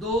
2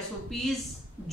SOPs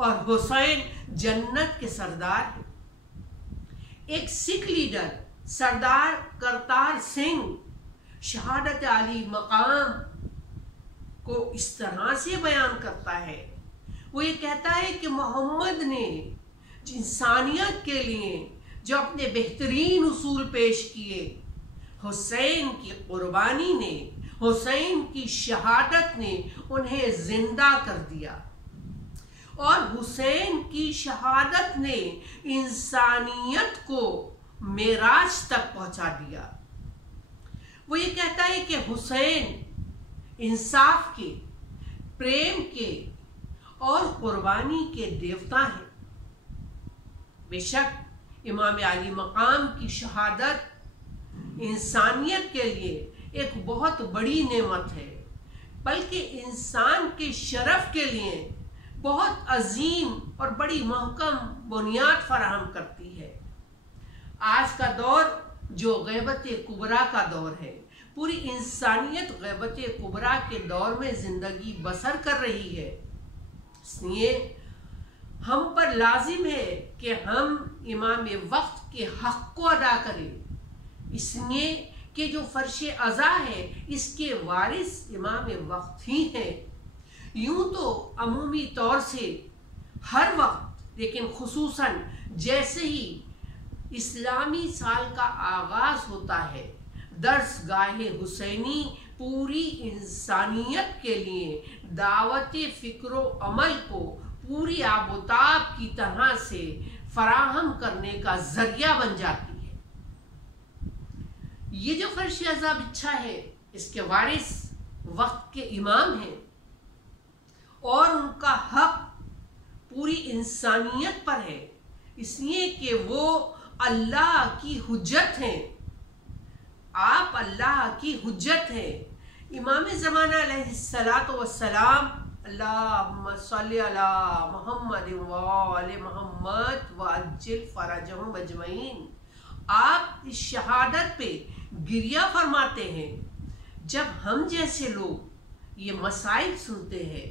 اور حسین جنت کے سردار ہیں۔ ایک سکھ لیڈر سردار کرتار سنگھ شہادت علی مقام کو اس طرح سے بیان کرتا ہے، وہ یہ کہتا ہے کہ محمد نے انسانیت کے لیے جو اپنے بہترین اصول پیش کیے، حسین کی قربانی نے، حسین کی شہادت نے انہیں زندہ کر دیا، اور حسین کی شہادت نے انسانیت کو معراج تک پہنچا دیا۔ وہ یہ کہتا ہے کہ حسین انصاف کے، پریم کے اور قربانی کے دیوتا ہیں۔ بے شک امام علی مقام کی شہادت انسانیت کے لیے ایک بہت بڑی نعمت ہے، بلکہ انسان کے شرف کے لیے بہت عظیم اور بڑی محکم بنیاد فراہم کرتی ہے۔ آج کا دور جو غیبت کبریٰ کا دور ہے، پوری انسانیت غیبت کبریٰ کے دور میں زندگی بسر کر رہی ہے، اس لیے ہم پر لازم ہے کہ ہم امام وقت کے حق کو ادا کریں، اس لیے کہ جو فرش ازا ہے اس کے وارث امام وقت ہی ہیں۔ یوں تو عمومی طور سے ہر وقت، لیکن خصوصاً جیسے ہی اسلامی سال کا آغاز ہوتا ہے، درس گاہ حسینی پوری انسانیت کے لیے دعوت فکر و عمل کو پوری آب و تاب کی طرح سے فراہم کرنے کا ذریعہ بن جاتی ہے۔ یہ جو فرش ازا بچھا ہے، اس کے وارث وقت کے امام ہیں، اور ان کا حق پوری انسانیت پر ہے، اس لیے کہ وہ اللہ کی حجت ہیں، آپ اللہ کی حجت ہیں۔ امام زمانہ علیہ السلام، اللہم صلی علی محمد وآل محمد وعجل فرجہم اجمعین، آپ اس شہادت پہ گریہ فرماتے ہیں۔ جب ہم جیسے لوگ یہ مسائل سنتے ہیں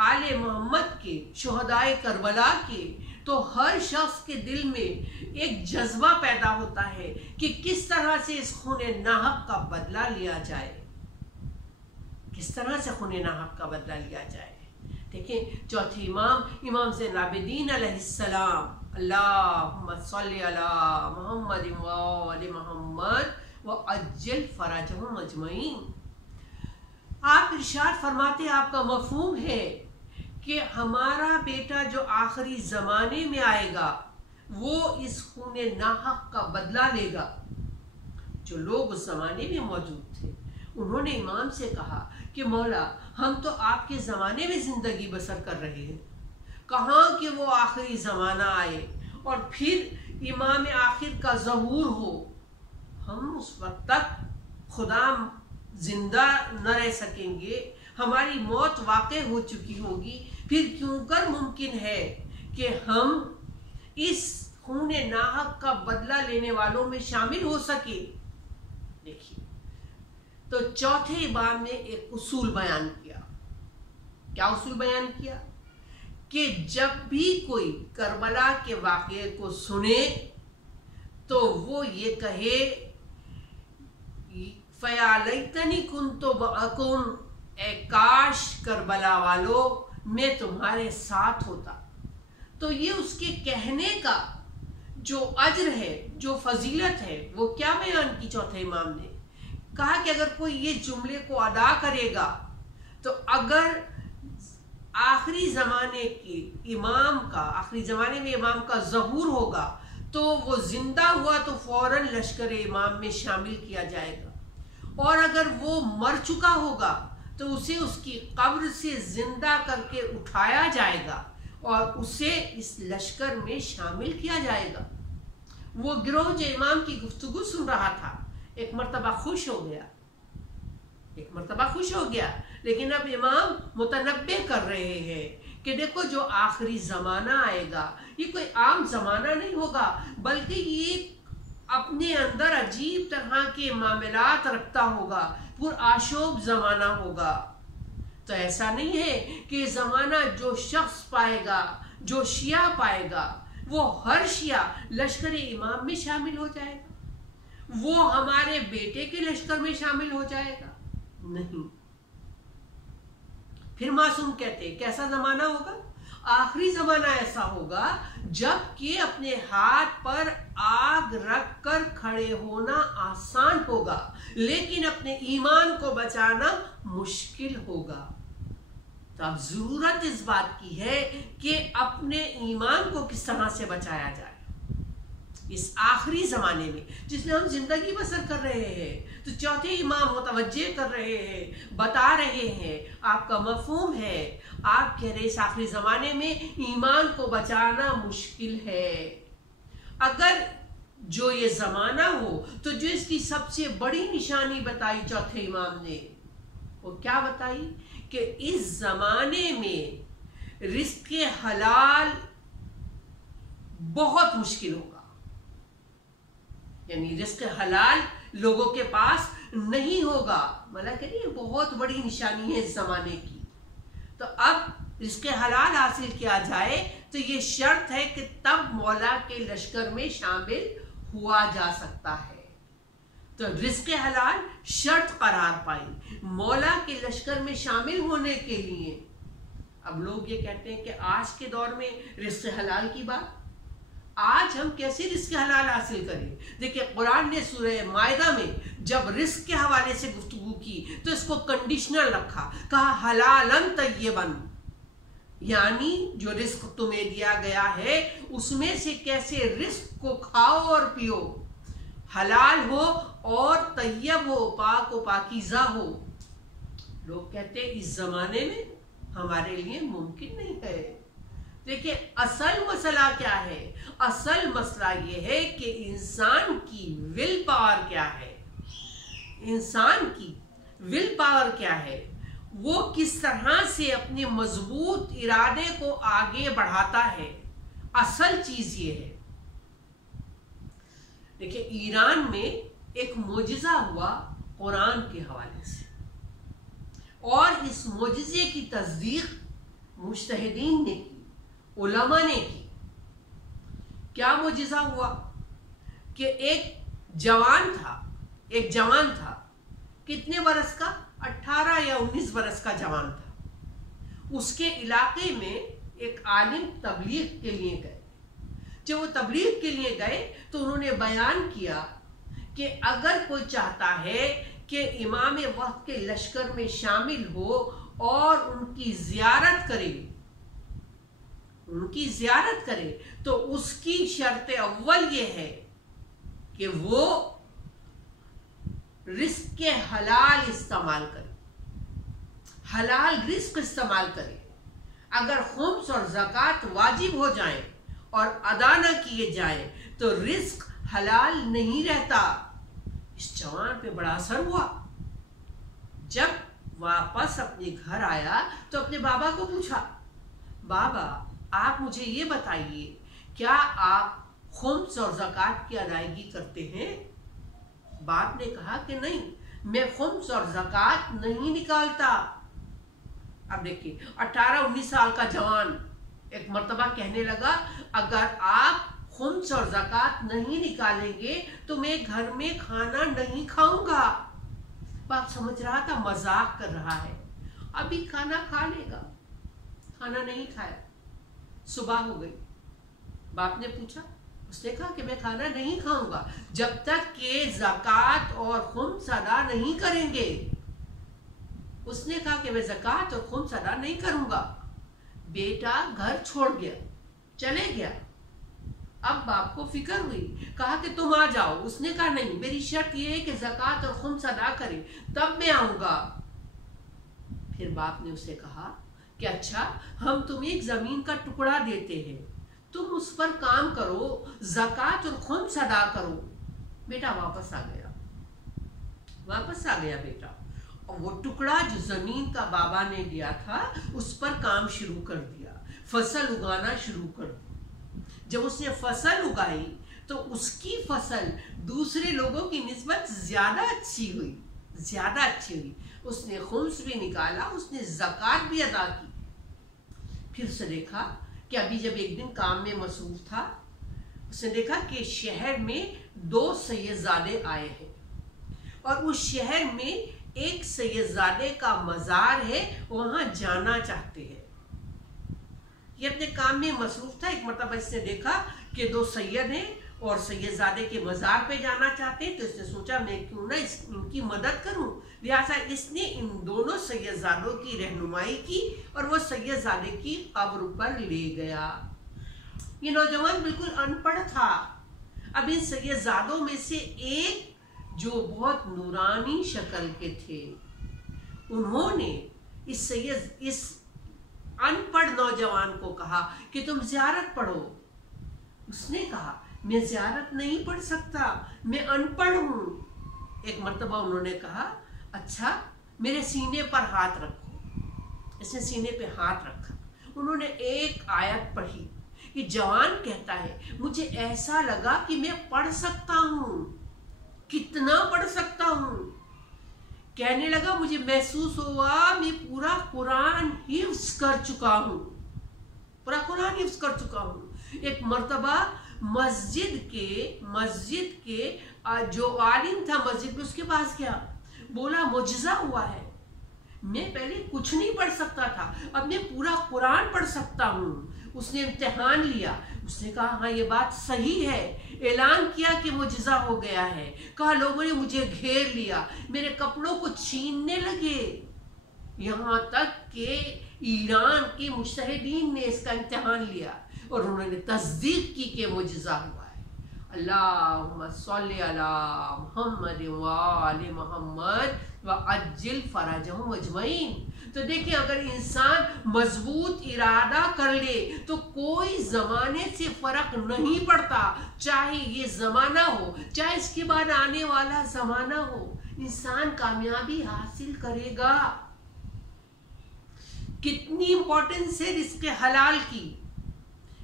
آل محمد کے، شہدائے کربلا کے، تو ہر شخص کے دل میں ایک جذبہ پیدا ہوتا ہے کہ کس طرح سے اس خون ناحق کا بدلہ لیا جائے، کس طرح سے خون ناحق کا بدلہ لیا جائے۔ دیکھیں چوتھے امام زین العابدین علیہ السلام، اللہم صلی علی محمد وآل محمد وعجل فرجہم اجمعین، آپ ارشاد فرماتے، آپ کا مفہوم ہے کہ ہمارا بیٹا جو آخری زمانے میں آئے گا وہ اس خون ناحق کا بدلہ لے گا۔ جو لوگ اس زمانے میں موجود تھے انہوں نے امام سے کہا کہ مولا، ہم تو آپ کے زمانے میں زندگی بسر کر رہے ہیں، کہاں کہ وہ آخری زمانہ آئے اور پھر امام آخر کا ظہور ہو، ہم اس وقت تک خدا زندہ نہ رہ سکیں گے، ہماری موت واقع ہو چکی ہوگی، پھر کیوں کر ممکن ہے کہ ہم اس خون ناحق کا بدلہ لینے والوں میں شامل ہو سکے۔ دیکھیے تو چوتھے امام نے ایک اصول بیان کیا۔ کیا اصول بیان کیا؟ کہ جب بھی کوئی کربلا کے واقعے کو سنے تو وہ یہ کہے فَيَا لَيْتَنِي كُنْتُ مَعَكُمْ، اے کاش کربلا والو میں تمہارے ساتھ ہوتا۔ تو یہ اس کے کہنے کا جو اجر ہے، جو فضیلت ہے، وہ کیا بیان کی چوتھے امام نے؟ کہا کہ اگر کوئی یہ جملے کو ادا کرے گا تو اگر آخری زمانے کے امام کا، آخری زمانے میں امام کا ظہور ہوگا تو وہ زندہ ہوا تو فوراً لشکر امام میں شامل کیا جائے گا، اور اگر وہ مر چکا ہوگا تو اسے اس کی قبر سے زندہ کر کے اٹھایا جائے گا اور اسے اس لشکر میں شامل کیا جائے گا۔ وہ گروہ جو امام کی گفتگو سن رہا تھا ایک مرتبہ خوش ہو گیا، لیکن اب امام متنبہ کر رہے ہیں کہ دیکھو جو آخری زمانہ آئے گا یہ کوئی عام زمانہ نہیں ہوگا، بلکہ یہ اپنے اندر عجیب طرح کے معاملات رکھتا ہوگا، پر آشوب زمانہ ہوگا۔ تو ایسا نہیں ہے کہ زمانہ جو شخص پائے گا جو شیعہ پائے گا وہ ہر شیعہ لشکر امام میں شامل ہو جائے گا، وہ ہمارے بیٹے کے لشکر میں شامل ہو جائے گا؟ نہیں۔ پھر معصوم کہتے ہیں کیسا زمانہ ہوگا؟ آخری زمانہ ایسا ہوگا جب کہ اپنے ہاتھ پر آگ رکھ کر کھڑے ہونا آسان ہوگا لیکن اپنے ایمان کو بچانا مشکل ہوگا۔ تو اب ضرورت اس بات کی ہے کہ اپنے ایمان کو کس طرح سے بچایا جائے اس آخری زمانے میں جس میں ہم زندگی بسر کر رہے ہیں۔ تو چوتھے امام متوجہ کر رہے ہیں، بتا رہے ہیں، آپ کا مفہوم ہے، آپ کہہ رہے اس آخری زمانے میں ایمان کو بچانا مشکل ہے۔ اگر جو یہ زمانہ ہو تو جو اس کی سب سے بڑی نشانی بتائی چوتھے امام نے، وہ کیا بتائی؟ کہ اس زمانے میں رزق حلال بہت مشکل ہوگا، یعنی رزق حلال لوگوں کے پاس نہیں ہوگا۔ مولا کہہ رہی ہے بہت بڑی نشانی ہے اس زمانے کی۔ تو اب رزق حلال حاصل کیا جائے تو یہ شرط ہے کہ تب مولا کے لشکر میں شامل ہوا جا سکتا ہے۔ تو رزق حلال شرط قرار پائی مولا کے لشکر میں شامل ہونے کے لیے۔ اب لوگ یہ کہتے ہیں کہ آج کے دور میں رزق حلال کی بات، آج ہم کیسے رزق حلال حاصل کریں؟ دیکھیں قرآن نے سورہ مائدہ میں جب رزق کے حوالے سے گفتگو کی تو اس کو کنڈیشنل رکھا، کہا حلالن طیبن، یعنی جو رزق تمہیں دیا گیا ہے اس میں سے کیسے رزق کو کھاؤ اور پیو، حلال ہو اور طیب ہو، پاک و پاکیزہ ہو۔ لوگ کہتے ہیں اس زمانے میں ہمارے لیے ممکن نہیں ہے۔ دیکھیں اصل مسئلہ کیا ہے؟ اصل مسئلہ یہ ہے کہ انسان کی ول پاور کیا ہے، انسان کی ول پاور کیا ہے، وہ کس طرح سے اپنے مضبوط ارادے کو آگے بڑھاتا ہے۔ اصل چیز یہ ہے۔ دیکھیں ایران میں ایک معجزہ ہوا قرآن کے حوالے سے، اور اس معجزے کی تصدیق مجتہدین نے کی، علماء نے کی۔ کیا معجزہ ہوا؟ کہ ایک جوان تھا، کتنے برس کا؟ 18 یا 19 برس کا جوان تھا۔ اس کے علاقے میں ایک عالم تبلیغ کے لیے گئے۔ جب وہ تبلیغ کے لیے گئے تو انہوں نے بیان کیا کہ اگر کوئی چاہتا ہے کہ امام وقت کے لشکر میں شامل ہو اور ان کی زیارت کرے تو اس کی شرط اول یہ ہے کہ وہ رزق کے حلال استعمال کرے، حلال رزق استعمال کرے۔ اگر خمس اور زکوٰۃ واجب ہو جائیں اور ادا نہ کیے جائیں تو رزق حلال نہیں رہتا۔ اس جوان پہ بڑا اثر ہوا۔ جب واپس اپنے گھر آیا تو اپنے بابا کو پوچھا، بابا آپ مجھے یہ بتائیے کیا آپ خمس اور زکوٰۃ کی ادائیگی کرتے ہیں؟ باپ نے کہا کہ نہیں، میں خمس اور زکوٰۃ نہیں نکالتا۔ اب دیکھیے 18-19 سال کا جوان ایک مرتبہ کہنے لگا اگر آپ خمس اور زکوٰۃ نہیں نکالیں گے تو میں گھر میں کھانا نہیں کھاؤں گا۔ باپ سمجھ رہا تھا مذاق کر رہا ہے، ابھی کھانا کھا لے گا، کھانا نہیں کھایا۔ صبح ہو گئی، باپ نے پوچھا، اس نے کہا کہ میں کھانا نہیں کھاؤں گا جب تک کہ زکوٰۃ اور خمس ادا نہیں کریں گے۔ اس نے کہا کہ میں زکوٰۃ اور خمس ادا نہیں کروں گا۔ بیٹا گھر چھوڑ گیا، چلے گیا۔ اب باپ کو فکر ہوئی، کہا کہ تم آ جاؤ۔ اس نے کہا نہیں، میری شرط یہ ہے کہ زکوٰۃ اور خمس ادا کرے تب میں آؤں گا۔ پھر باپ نے اسے کہا کہ اچھا ہم تمہیں ایک زمین کا ٹکڑا دیتے ہیں، تم اس پر کام کرو، زکوٰۃ اور خمس ادا کرو۔ بیٹا واپس آ گیا بیٹا، اور وہ ٹکڑا جو زمین کا بابا نے دیا تھا اس پر کام شروع کر دیا، فصل اگانا شروع کر دی۔ جب اس نے فصل اگائی تو اس کی فصل دوسرے لوگوں کی نسبت زیادہ اچھی ہوئی۔ اس نے خمس بھی نکالا، اس نے زکوٰۃ بھی ادا کی۔ پھر سے دیکھا کہ ابھی جب ایک دن کام میں مصروف تھا، اس نے دیکھا کہ شہر میں 2 سیدزادے آئے ہیں اور اس شہر میں ایک سیدزادے کا مزار ہے، وہاں جانا چاہتے ہیں۔ یہ اپنے کام میں مصروف تھا، ایک مرتبہ اس نے دیکھا کہ 2 سید ہیں اور سیدزادے کے مزار پہ جانا چاہتے ہیں، تو اس نے سوچا میں کیوں نہ ان کی مدد کروں، لہٰذا اس نے ان دونوں سیدزادوں کی رہنمائی کی اور وہ سیدزادے کی قبر پر لے گیا۔ یہ نوجوان بالکل ان پڑھ تھا۔ اب ان سیدزادوں میں سے ایک جو بہت نورانی شکل کے تھے، انہوں نے اس ان پڑھ نوجوان کو کہا کہ تم زیارت پڑھو۔ اس نے کہا میں زیارت نہیں پڑھ سکتا، میں ان پڑھ ہوں۔ ایک مرتبہ انہوں نے کہا اچھا میرے سینے پر ہاتھ رکھو۔ اس نے سینے پہ ہاتھ رکھا، انہوں نے ایک آیت پڑھی۔ یہ جوان کہتا ہے مجھے ایسا لگا کہ میں پڑھ سکتا ہوں، کتنا پڑھ سکتا ہوں۔ کہنے لگا مجھے محسوس ہوا میں پورا قرآن حفظ کر چکا ہوں، پورا قرآن حفظ کر چکا ہوں۔ ایک مرتبہ مسجد کے جو عالم تھا مسجد میں، اس کے پاس گیا، بولا معجزہ ہوا ہے، میں پہلے کچھ نہیں پڑھ سکتا تھا، اب میں پورا قرآن پڑھ سکتا ہوں۔ اس نے امتحان لیا، اس نے کہا ہاں یہ بات صحیح ہے، اعلان کیا کہ معجزہ ہو گیا ہے۔ کہا لوگوں نے مجھے گھیر لیا، میرے کپڑوں کو چھیننے لگے، یہاں تک کہ ایران کے مجتہدین نے اس کا امتحان لیا اور انہوں نے تصدیق کی کہ معجزہ ہوا ہے۔ اللہم صلی علی محمد وآل محمد وعجل فرجہم اجمعین۔ تو دیکھیں اگر انسان مضبوط ارادہ کر لے تو کوئی زمانے سے فرق نہیں پڑتا، چاہے یہ زمانہ ہو چاہے اس کے بعد آنے والا زمانہ ہو، انسان کامیابی حاصل کرے گا۔ کتنی امپورٹنس ہے رزق حلال کی۔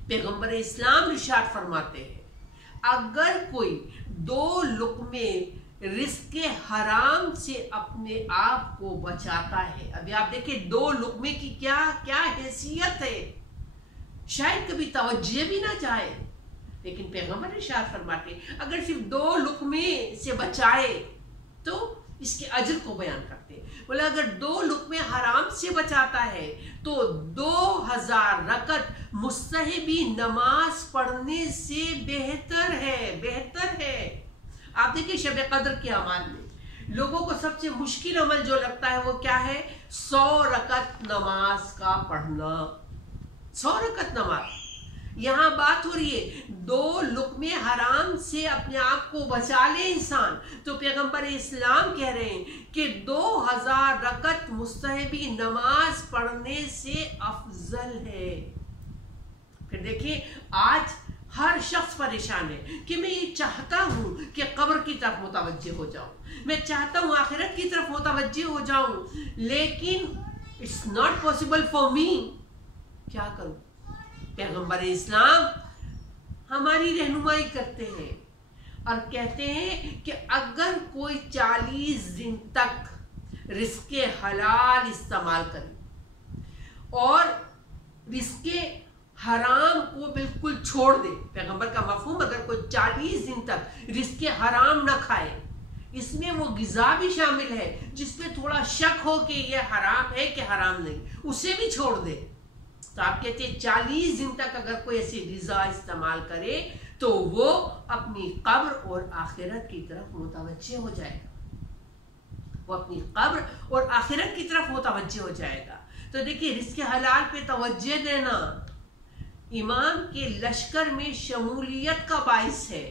پیغمبر اسلام ارشاد فرماتے ہیں اگر کوئی 2 لقمے رزق حرام سے اپنے آپ کو بچاتا ہے، ابھی آپ دیکھیں 2 لقمے کی کیا حیثیت ہے، شاید کبھی توجہ بھی نہ جائے، لیکن پیغمبر ارشاد فرماتے اگر صرف 2 لقمے سے بچائے تو اس کے اجر کو بیان کرتے ہیں۔ بولا اگر 2 لقمے حرام سے بچاتا ہے تو 2000 رکعت مستحبی نماز پڑھنے سے بہتر ہے۔ آپ دیکھیں شب قدر کے اعمال میں لوگوں کو سب سے مشکل عمل جو لگتا ہے وہ کیا ہے؟ 100 رکعت نماز کا پڑھنا، 100 رکعت نماز۔ یہاں بات ہو رہی ہے 2 لقمے حرام سے اپنے آپ کو بچا لے انسان، تو پیغمبر اسلام کہہ رہے ہیں کہ 2000 رکعت مستحبی نماز پڑھنے سے افضل ہے۔ پھر دیکھیں آج ہر شخص پریشان ہے کہ میں یہ چاہتا ہوں کہ قبر کی طرف متوجہ ہو جاؤں، میں چاہتا ہوں آخرت کی طرف متوجہ ہو جاؤں، لیکن it's not possible for me۔ کیا کروں؟ پیغمبر اسلام ہماری رہنمائی کرتے ہیں اور کہتے ہیں کہ اگر کوئی 40 دن تک رزق حلال استعمال کرے اور رزق حرام کو بالکل چھوڑ دے، پیغمبر کا مفہوم اگر کوئی 40 دن تک رزق حرام نہ کھائے، اس میں وہ غذا بھی شامل ہے جس پہ تھوڑا شک ہو کہ یہ حرام ہے کہ حرام نہیں، اسے بھی چھوڑ دے، تو آپ کہتے ہیں 40 دن تک اگر کوئی ایسی غذا استعمال کرے تو وہ اپنی قبر اور آخرت کی طرف متوجہ ہو جائے گا، وہ اپنی قبر اور آخرت کی طرف متوجہ ہو جائے گا۔ تو دیکھیے رزق حلال پہ توجہ دینا ایمان کے لشکر میں شمولیت کا باعث ہے،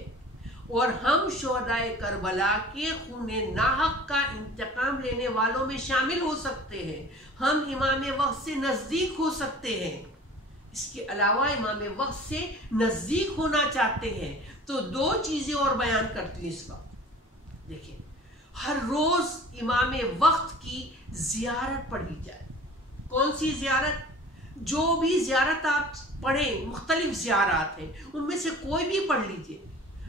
اور ہم شہدائے کربلا کے خون ناحق کا انتقام لینے والوں میں شامل ہو سکتے ہیں، ہم امام وقت سے نزدیک ہو سکتے ہیں۔ اس کے علاوہ امام وقت سے نزدیک ہونا چاہتے ہیں تو 2 چیزیں اور بیان کرتی ہیں اس وقت۔ دیکھیں ہر روز امام وقت کی زیارت پڑھی جائے۔ کون سی زیارت؟ جو بھی زیارت آپ پڑھیں، مختلف زیارات ہیں، ان میں سے کوئی بھی پڑھ لیجئے۔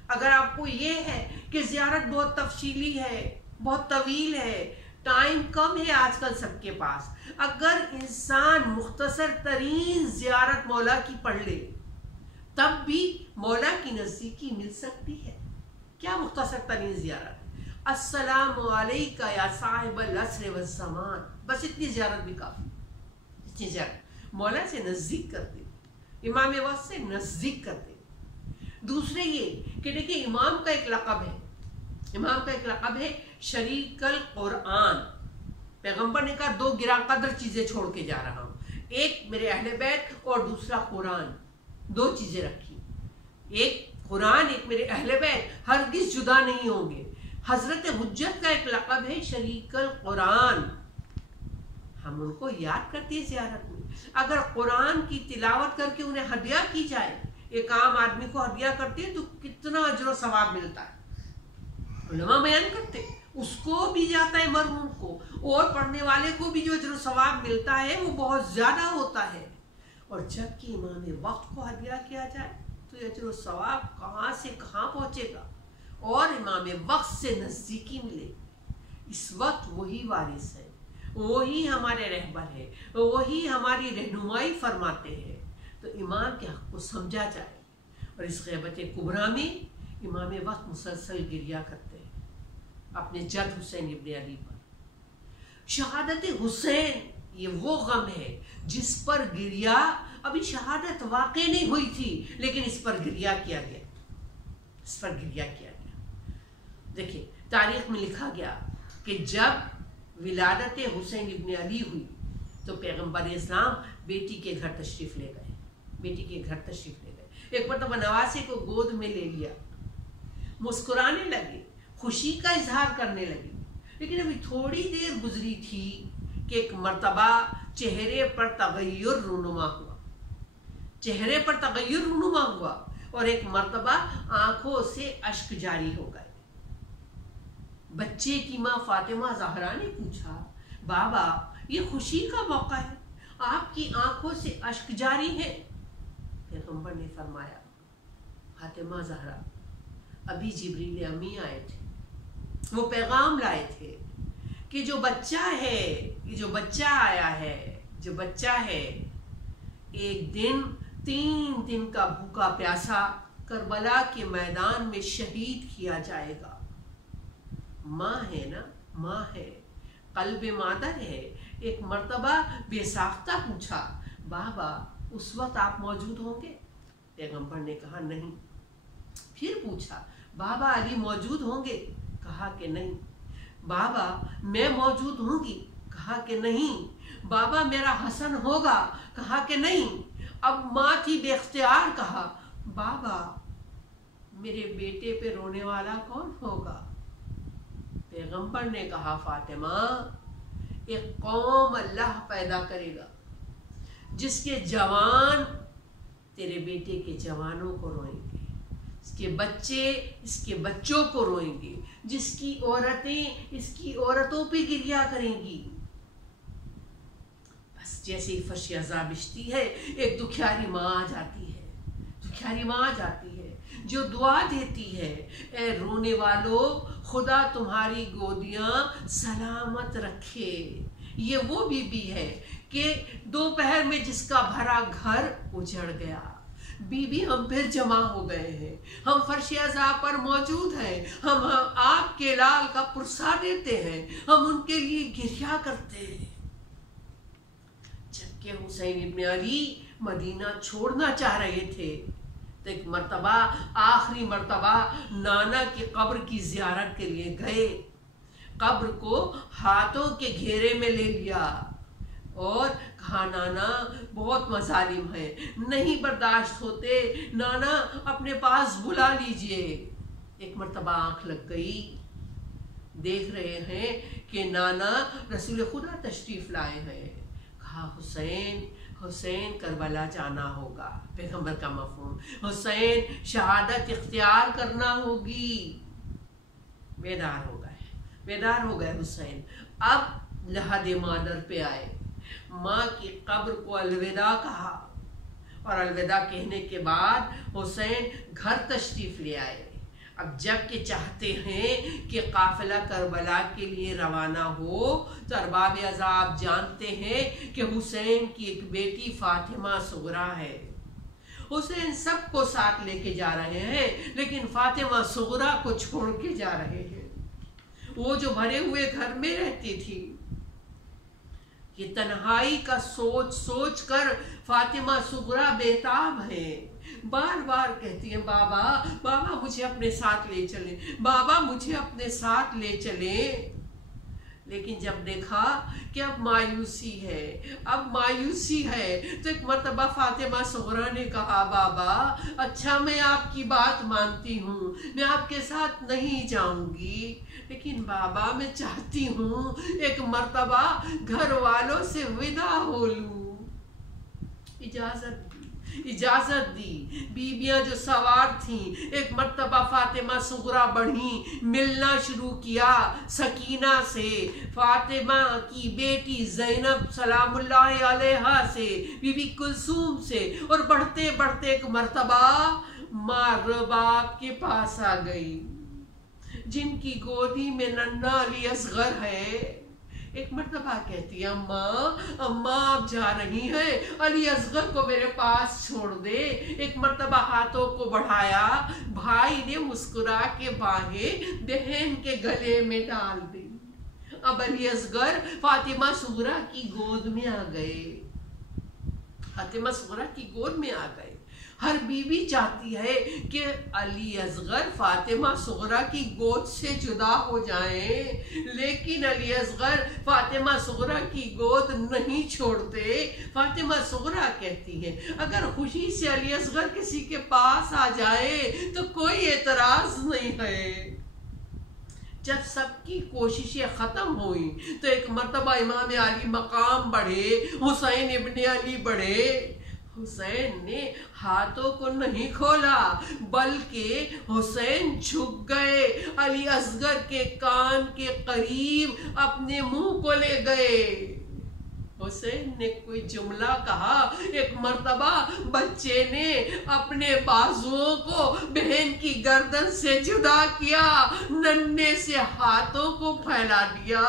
اگر آپ کو یہ ہے کہ زیارت بہت تفصیلی ہے، بہت طویل ہے، ٹائم کم ہے آج کل سب کے پاس. اگر انسان مختصر ترین زیارت مولا کی پڑھ لے تب بھی مولا کی نزدیکی مل سکتی ہے. کیا مختصر ترین زیارت؟ السلام علیکہ یا صاحب العصر والزمان، بس اتنی زیارت بھی کافی. اتنی زیارت مولا سے نزدیک کرتے، امام وقت سے نزدیک کرتے. دوسرے یہ کہ دیکھیں امام کا ایک لقب ہے، امام کا ایک لقب ہے شریک القرآن. پیغمبر نے کہا 2 گراں قدر چیزیں چھوڑ کے جا رہا ہوں، ایک میرے اہل بیت اور دوسرا قرآن. 2 چیزیں رکھی، ایک قرآن ایک میرے اہل بیت، ہرگز جدا نہیں ہوں گے. حضرت حجت کا ایک لقب ہے شریک القرآن. ہم ان کو یاد کرتے ہیں زیارت میں. اگر قرآن کی تلاوت کر کے انہیں ہدیہ کی جائے، ایک عام آدمی کو ہدیہ کرتے ہیں تو کتنا اجر و ثواب ملتا ہے. علماء بیان کرتے اس کو بھی جاتا ہے مرحوم کو، اور پڑھنے والے کو بھی جو اجر و ثواب ملتا ہے وہ بہت زیادہ ہوتا ہے. اور جب کہ امام وقت کو ہدیہ کیا جائے تو اجر و ثواب کہاں سے کہاں پہنچے گا اور امام وقت سے نزدیکی ملے. اس وقت وہی وارث ہے، وہی ہمارے رہبر ہے، وہی ہماری رہنمائی فرماتے ہیں. تو امام کے حق کو سمجھا جائے. اور اس غیبت کبریٰ میں امام وقت مسلسل گریہ کرتے ہیں اپنے جد حسین ابن علی پر. شہادت حسین یہ وہ غم ہے جس پر گریہ، ابھی شہادت واقع نہیں ہوئی تھی لیکن اس پر گریہ کیا گیا، اس پر گریہ کیا گیا. دیکھیں تاریخ میں لکھا گیا کہ جب ولادت حسین ابن علی ہوئی تو پیغمبر اسلام بیٹی کے گھر تشریف لے گئے، بیٹی کے گھر تشریف لے گئے. ایک مرتبہ نواسے کو گود میں لے لیا، مسکرانے لگے، خوشی کا اظہار کرنے لگے. لیکن ابھی تھوڑی دیر گزری تھی کہ ایک مرتبہ چہرے پر تغیر رونما ہوا، چہرے پر تغیر رونما ہوا اور ایک مرتبہ آنکھوں سے اشک جاری ہو گئے. بچے کی ماں فاطمہ زہرا نے پوچھا، بابا یہ خوشی کا موقع ہے، آپ کی آنکھوں سے اشک جاری ہے؟ پیغمبر نے فرمایا، فاطمہ زہرا ابھی جبریل امی آئے تھے، وہ پیغام لائے تھے کہ جو بچہ ہے، یہ جو بچہ آیا ہے، جو بچہ ہے ایک دن 3 دن کا بھوکا پیاسا کربلا کے میدان میں شہید کیا جائے گا. ماں ہے نا، ماں ہے، قلب مادر ہے. ایک مرتبہ بے ساختہ پوچھا، بابا اس وقت آپ موجود ہوں گے؟ پیغمبر نے کہا نہیں. پھر پوچھا، بابا علی موجود ہوں گے؟ کہا کہ نہیں. بابا میں موجود ہوں گی؟ کہا کہ نہیں. بابا میرا حسن ہوگا؟ کہا کہ نہیں. اب ماں کی بے اختیار کہا، بابا میرے بیٹے پہ رونے والا کون ہوگا؟ پیغمبر نے کہا، فاطمہ ایک قوم اللہ پیدا کرے گا جس کے جوان تیرے بیٹے کے جوانوں کو روئیں گے، اس کے بچے اس کے بچوں کو روئیں گے، جس کی عورتیں اس کی عورتوں پہ گریہ کریں گی. بس جیسے ہی فرش عذاب بچتی ہے ایک دکھیاری ماں آ جاتی ہے، دکھیاری ماں آ جاتی ہے جو دعا دیتی ہے، اے رونے والو خدا تمہاری گودیاں سلامت رکھے. یہ وہ بی بی ہے کہ دوپہر میں جس کا بھرا گھر اجڑ گیا. بی بی ہم پھر جمع ہو گئے ہیں، ہم فرش عذاب پر موجود ہیں، ہم آپ کے لال کا پرسا دیتے ہیں، ہم ان کے لیے گریہ کرتے ہیں. جبکہ حسین ابن علی مدینہ چھوڑنا چاہ رہے تھے تو ایک مرتبہ، آخری مرتبہ نانا کی قبر کی زیارت کے لیے گئے. قبر کو ہاتھوں کے گھیرے میں لے لیا اور کہا، نانا بہت مظالم ہیں، نہیں برداشت ہوتے، نانا اپنے پاس بلا لیجئے. ایک مرتبہ آنکھ لگ گئی، دیکھ رہے ہیں کہ نانا رسول خدا تشریف لائے ہیں. کہا، حسین حسین کربلا جانا ہوگا. پیغمبر کا مفہوم، حسین شہادت اختیار کرنا ہوگی. بیدار ہو گئے، بیدار ہو گئے حسین. اب لحد مادر پہ آئے، ماں کی قبر کو الوداع کہا اور الوداع کہنے کے بعد حسین گھر تشریف لے آئے. اب جب کہ چاہتے ہیں کہ قافلہ کربلا کے لیے روانہ ہو تو ارباب عذاب جانتے ہیں کہ حسین کی ایک بیٹی فاطمہ صغریٰ ہے. حسین سب کو ساتھ لے کے جا رہے ہیں لیکن فاطمہ صغریٰ کو چھوڑ کے جا رہے ہیں. وہ جو بھرے ہوئے گھر میں رہتی تھی. یہ تنہائی کا سوچ سوچ کر فاطمہ صغریٰ بیتاب ہے. بار بار کہتی ہیں بابا بابا مجھے اپنے ساتھ لے چلیں، بابا مجھے اپنے ساتھ لے چلیں. لیکن جب دیکھا کہ اب مایوسی ہے تو ایک مرتبہ فاطمہ صغریٰ نے کہا بابا اچھا میں آپ کی بات مانتی ہوں، میں آپ کے ساتھ نہیں جاؤں گی، لیکن بابا میں چاہتی ہوں ایک مرتبہ گھر والوں سے ودا ہو لوں. اجازت دی. بیویاں جو سوار تھیں ایک مرتبہ فاطمہ صغریٰ بڑھیں، ملنا شروع کیا سکینہ سے، فاطمہ کی بیٹی زینب سلام اللہ علیہا سے، بی بی کلثوم سے، اور بڑھتے بڑھتے ایک مرتبہ ماں رباب کے پاس آ گئی جن کی گودی میں ننھا علی اصغر ہے. ایک مرتبہ کہتی ہے اماں آپ جا رہی ہیں، علی اصغر کو میرے پاس چھوڑ دے. ایک مرتبہ ہاتھوں کو بڑھایا، بھائی نے مسکرا کے باہیں بہن کے گلے میں ڈال دی. اب علی اصغر فاطمہ صغریٰ کی گود میں آ گئے. ہر بیوی چاہتی ہے کہ علی اصغر فاطمہ صغریٰ کی گود سے جدا ہو جائیں، لیکن علی اصغر فاطمہ صغریٰ کی گود نہیں چھوڑتے. فاطمہ صغریٰ کہتی ہے اگر خوشی سے علی اصغر کسی کے پاس آ جائے تو کوئی اعتراض نہیں ہے. جب سب کی کوششیں ختم ہوئیں تو ایک مرتبہ امام علی مقام بڑھے، حسین ابن علی بڑھے. حسین نے ہاتھوں کو نہیں کھولا بلکہ حسین جھک گئے، علی اصغر کے کان کے قریب اپنے منہ کو لے گئے. حسین نے کوئی جملہ کہا. ایک مرتبہ بچے نے اپنے بازوؤں کو بہن کی گردن سے جدا کیا، ننھے سے ہاتھوں کو پھیلا دیا.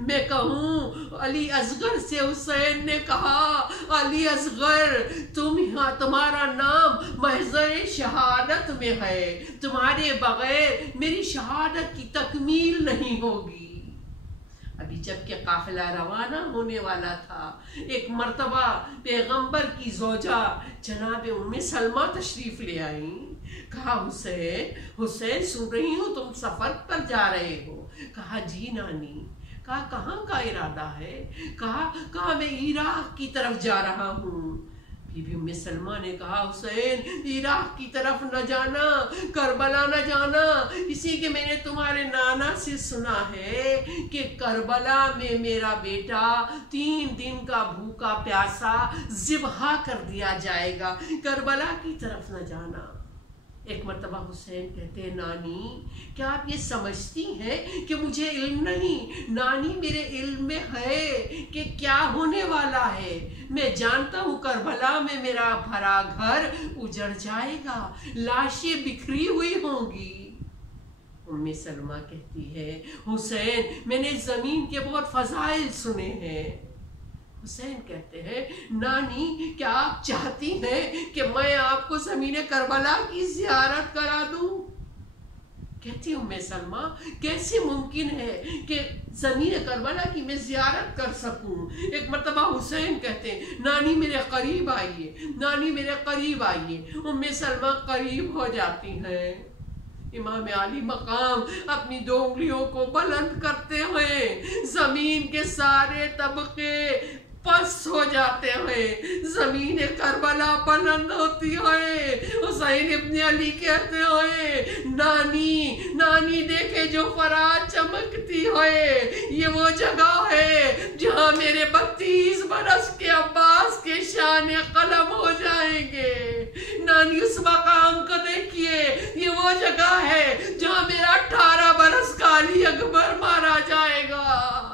میں کہوں علی اصغر سے حسین نے کہا علی اصغر تمہارا نام محضر شہادت میں ہے، تمہارے بغیر میری شہادت کی تکمیل نہیں ہوگی. ابھی جب کہ قافلہ روانہ ہونے والا تھا ایک مرتبہ پیغمبر کی زوجہ جناب ام سلمہ تشریف لے آئیں. کہا حسین سن رہی ہوں تم سفر پر جا رہے ہو. کہا جی نانی. کہا کہاں کا ارادہ ہے؟ کہا میں عراق کی طرف جا رہا ہوں. بی بی ام سلمہ نے کہا حسین عراق کی طرف نہ جانا، کربلا نہ جانا، اسی کے میں نے تمہارے نانا سے سنا ہے کہ کربلا میں میرا بیٹا 3 دن کا بھوکا پیاسا ذبح کر دیا جائے گا، کربلا کی طرف نہ جانا. ایک مرتبہ حسین کہتے ہیں نانی کیا آپ یہ سمجھتی ہیں کہ مجھے علم نہیں؟ نانی میرے علم میں ہے کہ کیا ہونے والا ہے. میں جانتا ہوں کربلا میں میرا بھرا گھر اجڑ جائے گا، لاشیں بکھری ہوئی ہوں گی. ام سلمہ کہتی ہے حسین میں نے زمین کے بہت فضائل سنے ہیں. حسین کہتے ہیں نانی کیا آپ چاہتی ہیں کہ میں آپ کو زمین کربلا کی زیارت کرا دوں؟ کہتی ام سلمہ کیسے ممکن ہے کہ زمین کربلا کی میں زیارت کر سکوں؟ ایک مرتبہ حسین کہتے ہیں نانی میرے قریب آئیے، نانی میرے قریب آئیے. ام سلمہ قریب ہو جاتی ہیں. امام علی مقام اپنی 2 انگلیوں کو بلند کرتے ہوئے زمین کے سارے طبقے پس ہو جاتے ہوئے زمین کربلا بلند ہوتی ہے. حسین ابن علی کہتے ہوئے نانی دیکھے جو فراز چمکتی ہے یہ وہ جگہ ہے جہاں میرے 32 برس کے عباس کے شان قلم ہو جائیں گے. نانی اس مقام کو دیکھیے، یہ وہ جگہ ہے جہاں میرا 18 برس کا علی اکبر مارا جائے گا.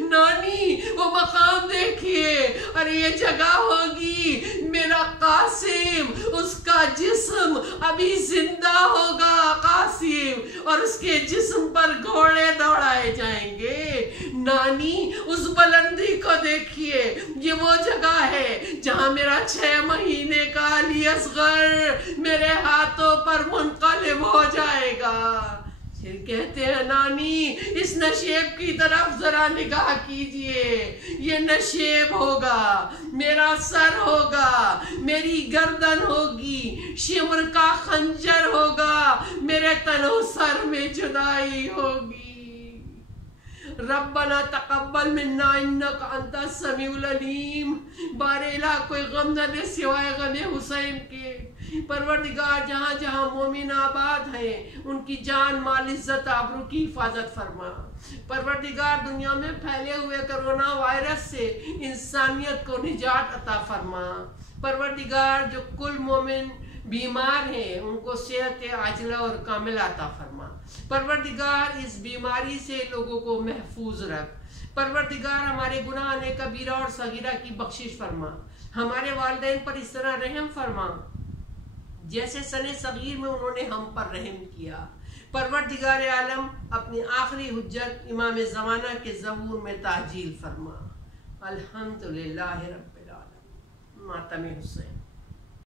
نانی وہ مقام دیکھیے، ارے یہ جگہ ہوگی میرا قاسم، اس کا جسم ابھی زندہ ہوگا. قاسم اور اس کے جسم پر گھوڑے دوڑائے جائیں گے۔ نانی اس بلندی کو دیکھیے، یہ وہ جگہ ہے جہاں میرا 6 مہینے کا علی اصغر میرے ہاتھوں پر منقلب ہو جائے گا۔ پھر کہتے ہیں نانی اس نشیب کی طرف ذرا نگاہ کیجئے، یہ نشیب ہوگا، میرا سر ہوگا، میری گردن ہوگی، شمر کا خنجر ہوگا، میرے تن و سر میں جدائی ہوگی۔ ربنا تقبل منا انک انت السمیع العلیم۔ بار الہ کوئی غم نہ دے سوائے غم حسین کے۔ پروردگار جہاں جہاں مومن آباد ہیں ان کی جان مال عزت آبرو کی حفاظت فرما۔ پروردگار دنیا میں پھیلے ہوئے کرونا وائرس سے انسانیت کو نجات عطا فرما۔ پروردگار جو کل مومن بیمار ہیں ان کو صحت عاجلہ اور کاملہ عطا فرما۔ پروردگار اس بیماری سے لوگوں کو محفوظ رکھ۔ پروردگار ہمارے گناہ کبیرہ اور صغیرہ کی بخشش فرما۔ ہمارے والدین پر اس طرح رحم فرما جیسے سن صغیر میں انہوں نے ہم پر رحم کیا۔ پروردگار عالم اپنی آخری حجت امام زمانہ کے ظہور میں تعجیل فرما۔ الحمدللہ رب العالمین۔ ماتم حسین۔